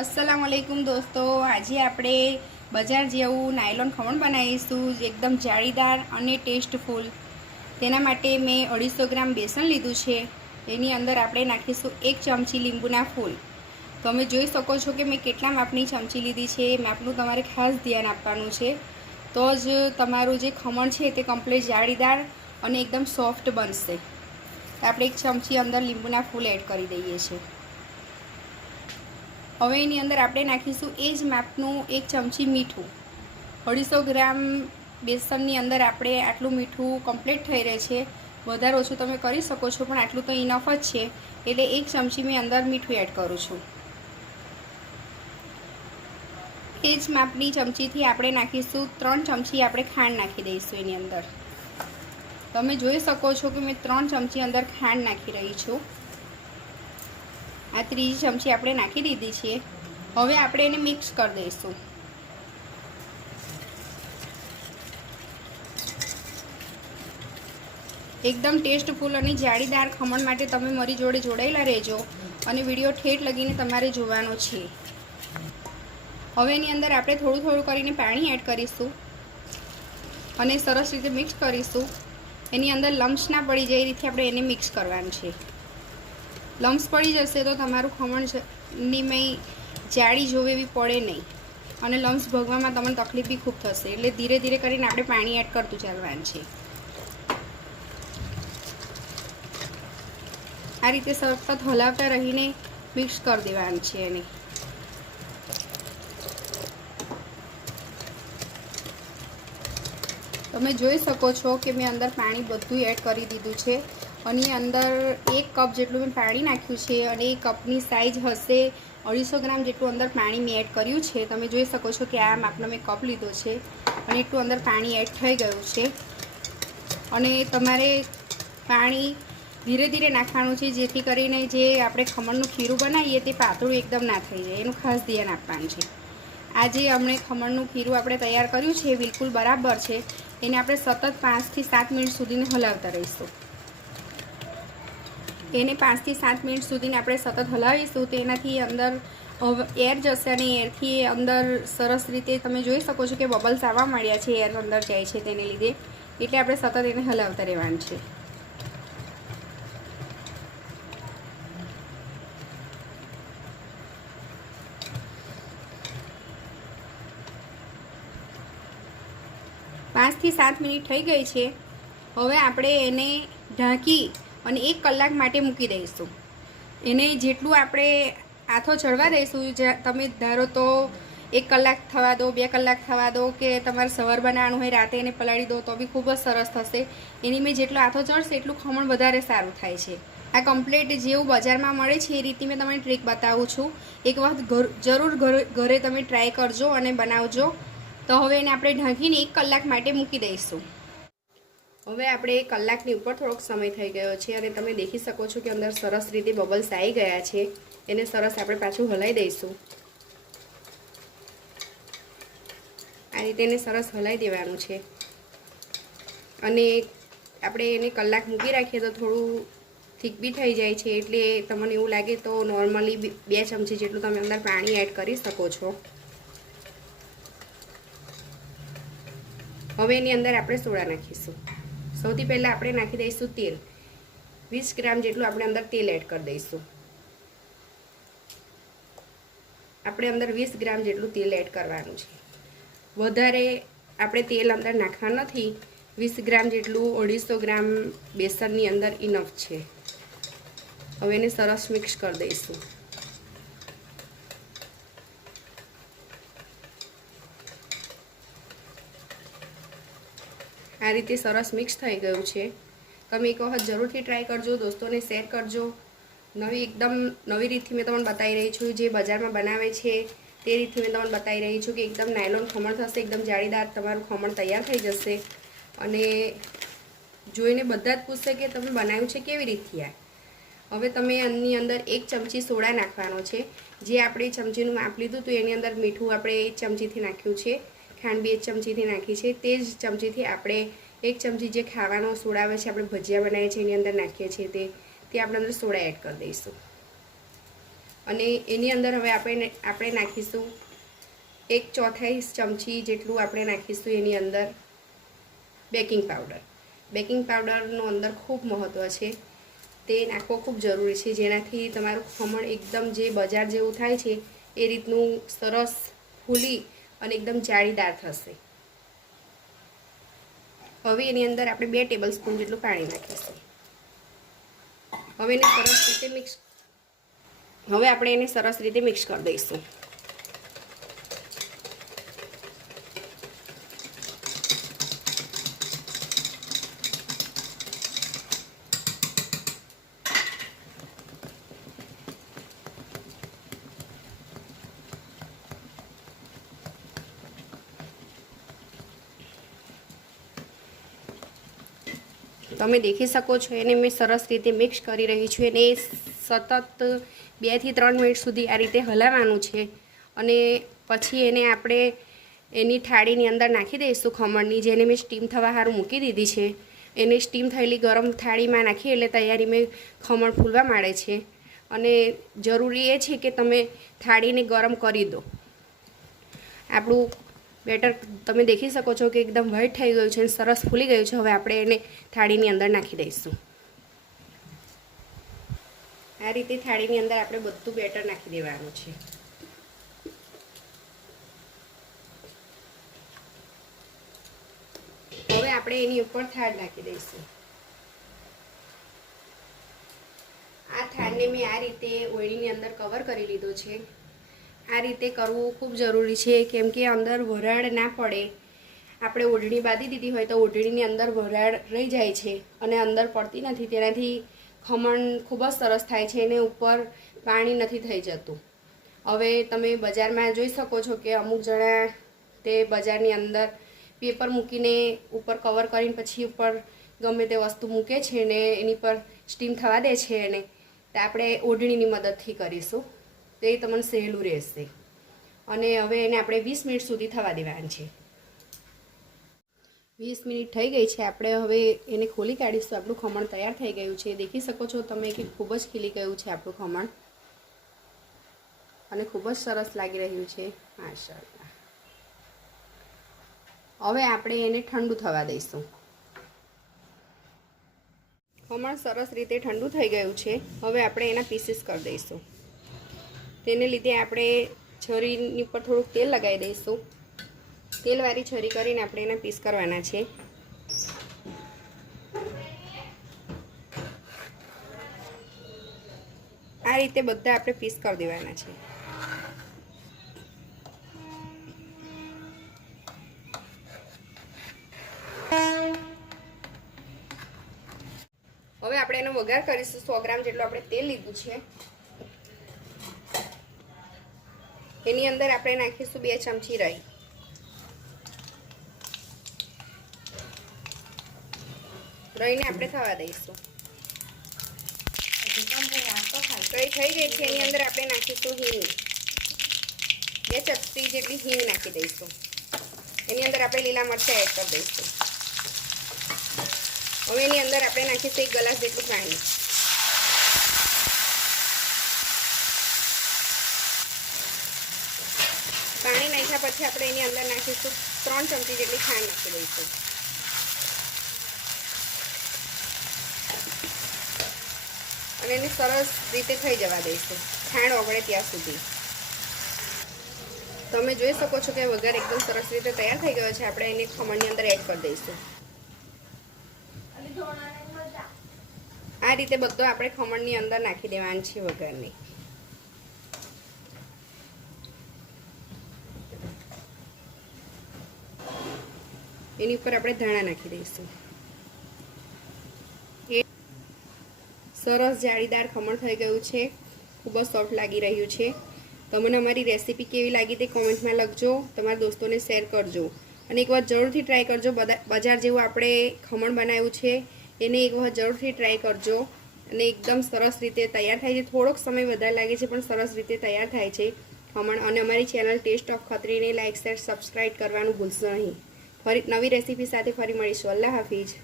અસલામ વાલેકુમ દોસ્તો, આજે આપણે બજાર જેવું નાયલોન ખમણ બનાવીશું, જે એકદમ જાળીદાર અને ટેસ્ટફુલ. તેના માટે મેં અઢીસો ગ્રામ બેસન લીધું છે. એની અંદર આપણે નાખીશું એક ચમચી લીંબુના ફૂલ. તમે જોઈ શકો છો કે મેં કેટલા માપની ચમચી લીધી છે, એ માપનું તમારે ખાસ ધ્યાન આપવાનું છે. તો જ તમારું જે ખમણ છે, તે કમ્પ્લીટ જાળીદાર અને એકદમ સોફ્ટ બનશે. આપણે એક ચમચી અંદર લીંબુના ફૂલ એડ કરી દઈએ છીએ. હવે એની અંદર આપણે નાખીશું એ જ માપનું એક ચમચી મીઠું. અઢીસો ગ્રામ બેસનની અંદર આપણે આટલું મીઠું કમ્પ્લીટ થઈ રહે છે. વધારે ઓછું તમે કરી શકો છો, પણ આટલું તો ઇનફ જ છે. એટલે એક ચમચી મેં અંદર મીઠું એડ કરું છું. એ જ માપની ચમચીથી આપણે નાખીશું, ત્રણ ચમચી આપણે ખાંડ નાખી દઈશું એની અંદર. તમે જોઈ શકો છો કે મેં ત્રણ ચમચી અંદર ખાંડ નાખી રહી છું. આ ત્રીજી ચમચી આપણે નાખી દીધી છે હવે આપણે એને મિક્સ કરી દઈશું. એકદમ ટેસ્ટફુલ અને જાળીદાર ખમણ માટે તમે મારી જોડે જોડાયેલા રહેજો અને વીડિયો ઠેઠ લગીને તમારે જોવાનો છે. હવે એની અંદર આપણે થોડું થોડું કરીને પાણી એડ કરીશું અને સરસ રીતે મિક્સ કરીશું. એની અંદર લમ્સ ના પડી જાય એ રીતે આપણે એને મિક્સ કરવાનું છે. લમ્સ પડી જશે તો તમારું ખમણ નિમય જાડી જોવે એવી પડે નહીં. અને લમ્સ ભગવામાં તમને તકલીફ બી ખૂબ થશે. એટલે ધીરે ધીરે કરીને આપણે પાણી એડ કરતું ચાલવાનું છે. આ રીતે સતત હલાવતા રહીને મિક્સ કરી દેવાનું છે એને. તમે જોઈ શકો છો કે મેં અંદર પાણી બધું એડ કરી દીધું છે. અને અંદર એક કપ જેટલું મેં પાણી નાખ્યું છે અને એ કપની સાઇઝ હશે અઢીસો ગ્રામ જેટલું અંદર પાણી મેં એડ કર્યું છે. તમે જોઈ શકો છો કે આ માપનો મેં કપ લીધો છે અને એટલું અંદર પાણી એડ થઈ ગયું છે. અને તમારે પાણી ધીરે ધીરે નાખવાનું છે, જેથી કરીને જે આપણે ખમણનું ખીરું બનાવીએ તે પાતળું એકદમ ના થઈ જાય. એનું ખાસ ધ્યાન આપવાનું છે. આજે અમને ખમણનું ખીરું આપણે તૈયાર કર્યું છે બિલકુલ બરાબર છે. એને આપણે સતત પાંચથી સાત મિનિટ સુધીને હલાવતા રહીશું. એને પાંચથી સાત મિનિટ સુધીને આપણે સતત હલાવીશું. તો એનાથી અંદર એર જશે અને એરથી અંદર સરસ રીતે તમે જોઈ શકો છો કે બબલ્સ આવવા માંડ્યા છે એર અંદર જાય છે તેને લીધે. એટલે આપણે સતત એને હલાવતા રહેવાનું છે. પાંચથી સાત મિનિટ થઈ ગઈ છે. હવે આપણે એને ઢાંકી અને એક કલાક માટે મૂકી દઈશું. એને જેટલું આપણે આથો ચડવા દઈશું તમે ધારો તો એક કલાક થવા દો, બે કલાક થવા દો કે તમારે સવાર બનાવવાનું હોય, રાતે એને પલાળી દો, તો બી ખૂબ જ સરસ થશે. એની મેં જેટલો આથો ચડશે, એટલું ખમણ વધારે સારું થાય છે. આ કમ્પ્લેટ જેવું બજારમાં મળે છે, એ રીતે મેં તમને ટ્રીક બતાવું છું. એક વખત જરૂર ઘરે તમે ટ્રાય કરજો અને બનાવજો. તો હવે એને આપણે ઢાંકીને એક કલાક માટે મૂકી દઈશું. હવે આપણે કલાકની ઉપર થોડોક સમય થઈ ગયો છે અને તમે દેખી શકો છો કે અંદર સરસ રીતે બબલ્સ આવી ગયા છે. એને સરસ આપણે પાછું હલાવી દઈશું. આ રીતે એને સરસ હલાવી દેવાનું છે. અને આપણે એને કલાક મૂકી રાખીએ તો થોડું થીક બી થઈ જાય છે એટલે તમને એવું લાગે તો નોર્મલી બે ચમચી જેટલું તમે અંદર પાણી એડ કરી શકો છો. હવે એની અંદર આપણે સોડા નાખીશું. સૌથી પહેલાં આપણે નાખી દઈશું તેલ. વીસ ગ્રામ જેટલું આપણે અંદર તેલ એડ કરી દઈશું. આપણે અંદર વીસ ગ્રામ જેટલું તેલ એડ કરવાનું છે. વધારે આપણે તેલ અંદર નાખવા નથી. વીસ ગ્રામ જેટલું અઢીસો ગ્રામ બેસનની અંદર ઇનફ છે. હવે એને સરસ મિક્સ કરી દઈશું. આ રીતે સરસ મિક્સ થઈ ગયું છે. તમે એક વખત જરૂરથી ટ્રાય કરજો, દોસ્તોને શેર કરજો. નવી એકદમ નવી રીતથી મેં તમને બતાવી રહી છું જે બજારમાં બનાવે છે, તે રીતથી મેં તમને બતાવી રહી છું કે એકદમ નાયલોન ખમણ થશે, એકદમ જાળીદાર તમારું ખમણ તૈયાર થઈ જશે. અને જોઈને બધા જ પૂછશે કે તમે બનાવ્યું છે કેવી રીતથી આ? હવે તમે એની અંદર એક ચમચી સોડા નાખવાનો છે. જે આપણે ચમચીનું માપ લીધું હતું, એની અંદર મીઠું આપણે એક ચમચીથી નાખ્યું છે. ખાંડ બે ચમચીથી નાખી છે. તે જ ચમચીથી આપણે એક ચમચી જે ખાવાનો સોડા આવે છે, આપણે ભજીયા બનાવીએ છીએ, એની અંદર નાખીએ છીએ તે. તે આપણે અંદર સોડા એડ કરી દઈશું. અને એની અંદર હવે આપણે આપણે નાખીશું એક ચોથાઈ ચમચી જેટલું આપણે નાખીશું એની અંદર બેકિંગ પાવડર. બેકિંગ પાવડરનું અંદર ખૂબ મહત્ત્વ છે. તે નાખવો ખૂબ જરૂરી છે. જેનાથી તમારું ખમણ એકદમ જે બજાર જેવું થાય છે, એ રીતનું સરસ ફૂલી અને એકદમ જાળીદાર થશે. હવે એની અંદર આપણે બે ટેબલ સ્પૂન જેટલું પાણી નાખીશું. હવે એને સરસ રીતે મિક્સ હવે આપણે એને સરસ રીતે મિક્સ કરી દઈશું. તમે દેખી શકો છો, એને મેં સરસ રીતે મિક્સ કરી રહી છું. એને સતત બેથી ત્રણ મિનિટ સુધી આ રીતે હલાવવાનું છે. અને પછી એને આપણે એની થાળીની અંદર નાખી દઈશું ખમણની, જેને મેં સ્ટીમ થવા સારું મૂકી દીધી છે. એને સ્ટીમ થયેલી ગરમ થાળીમાં નાખી, એટલે તૈયારી મેં ખમણ ફૂલવા માંડે છે. અને જરૂરી એ છે કે તમે થાળીને ગરમ કરી દો. આપણું બેટર તમે દેખી શકો છો કે એકદમ વ્હાઈટ થઈ ગયું છે અને સરસ ફૂલી ગયું છે. હવે આપણે એને થાળીની અંદર નાખી દઈશું. આ રીતે થાળીની અંદર આપણે બધું બેટર નાખી દેવાનું છે. હવે આપણે એની ઉપર થાળ નાખી દઈશું. આ થાળને મેં આ રીતે ઓળીની અંદર કવર કરી લીધો છે. આ રીતે કરવું ખૂબ જરૂરી છે, કેમ કે અંદર વરાળ ના પડે. આપણે ઓઢણી બાંધી દીધી હોય તો ઓઢણીની અંદર વરાળ રહી જાય છે અને અંદર પડતી નથી, તેનાથી ખમણ ખૂબ જ સરસ થાય છે એને ઉપર પાણી નથી થઈ જતું. હવે તમે બજારમાં જોઈ શકો છો કે અમુક જણા તે બજારની અંદર પેપર મૂકીને ઉપર કવર કરીને પછી ઉપર ગમે તે વસ્તુ મૂકે છે ને એની પર સ્ટીમ થવા દે છે એને તો આપણે ઓઢણીની મદદથી કરીશું. તો એ તમને સહેલું રહેશે. અને હવે એને આપણે વીસ મિનિટ સુધી થવા દેવાનું છે. વીસ મિનિટ થઈ ગઈ છે. આપણે હવે એને ખોલી કાઢીશું. આપણું ખમણ તૈયાર થઈ ગયું છે. દેખી શકો છો તમે કે ખૂબ જ ખીલી ગયું છે આપણું ખમણ. અને ખૂબ જ સરસ લાગી રહ્યું છે. માશાલ્લાહ હવે આપણે એને ઠંડુ થવા દઈશું. ખમણ સરસ રીતે ઠંડુ થઈ ગયું છે. હવે આપણે એના પીસીસ કરી દઈશું. તેને લીધે આપણે છરીની ઉપર થોડુંક તેલ લગાવી દઈશું. તેલવાળી છરી કરીને આપણે એના પીસ કરવાના છે. આ રીતે બધા આપણે પીસ કરી દેવાના છે. હવે આપણે એનો વઘાર કરીશું. સો ગ્રામ જેટલું આપણે તેલ લીધું છે. એની અંદર આપણે નાખીશું બે ચમચી રહી રહીને આપણે થવા દઈશું. કઈ થઈ ગઈ છે એની અંદર આપણે નાખીશું હિંગ. બે ચપટી જેટલી હિંગ નાખી દઈશું. એની અંદર આપણે લીલા મરચાં એડ કરી દઈશું. હવે એની અંદર આપણે નાખીશું એક ગ્લાસ જેટલું પાણી. પાણી પછી આપણે એની અંદર નાખીશું ત્રણ ચમચી જેટલી ખાંડ નાખી દઈશું. અને એને સરસ રીતે થઈ જવા દઈશું. ખાંડ ઓગળે ત્યાં સુધી. તમે જોઈ શકો છો કે વઘાર એકદમ સરસ રીતે તૈયાર થઈ ગયો છે. આપણે એને ખમણની અંદર એડ કરી દઈશું. આ રીતે બધો આપણે ખમણની અંદર નાખી દેવાનું છે વઘારની. એની ઉપર આપણે ધાણા નાખી દઈશું. એ સરસ જાળીદાર ખમણ થઈ ગયું છે. ખૂબ જ સોફ્ટ લાગી રહ્યું છે. તમને અમારી રેસીપી કેવી લાગી તે કોમેન્ટમાં લખજો. તમારા દોસ્તોને શેર કરજો. અને એક વખત જરૂરથી ટ્રાય કરજો. બજાર જેવું આપણે ખમણ બનાવ્યું છે, એને એક વખત જરૂરથી ટ્રાય કરજો. અને એકદમ સરસ રીતે તૈયાર થાય છે. થોડોક સમય વધારે લાગે છે, પણ સરસ રીતે તૈયાર થાય છે ખમણ. અને અમારી ચેનલ ટેસ્ટ ઓફ ખત્રીને લાઇક શેર સબસ્ક્રાઈબ કરવાનું ભૂલશો નહીં. ફરી નવી રેસીપી સાથે ફરી મળીશું. અલ્લાહ હાફિઝ.